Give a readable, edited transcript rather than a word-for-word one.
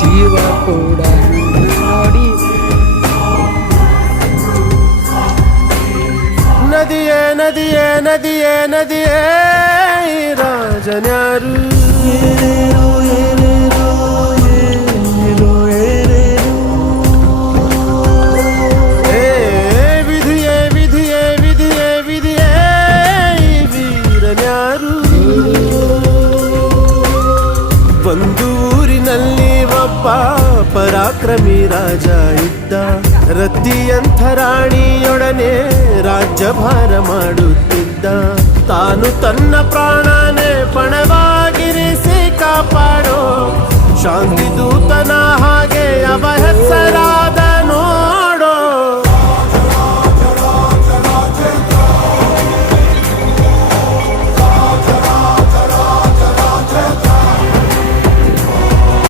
ಜೀವ ಕೂಡ ನೋಡಿ. ನದಿಯೇ ನದಿಯೇ ನದಿಯೇ ನದಿಯೇ ರಾಜನ್ಯಾರು. ವಿಧಿಯೇ ವಿಧಿಯೇ ವಿಧಿಯೇ ವಿಧಿಯೇ ವೀರನ್ಯಾರು. ಒಂದು ಊರಿನಲ್ಲಿ ಒಬ್ಬ ಪರಾಕ್ರಮಿ ರಾಜ ಇದ್ದ. ರತಿಯಂಥ ರಾಣಿಯೊಡನೆ ರಾಜ್ಯಭಾರ ಮಾಡುತ್ತಿದ್ದ. ತಾನು ತನ್ನ ಪ್ರಾಣನೇ ಪಣವಾಗಿರಿಸಿ ಕಾಪಾಡೋ ಶಾಂತಿ ದೂತನ ಹಾಗೆ ಅವ ಹೆಸರ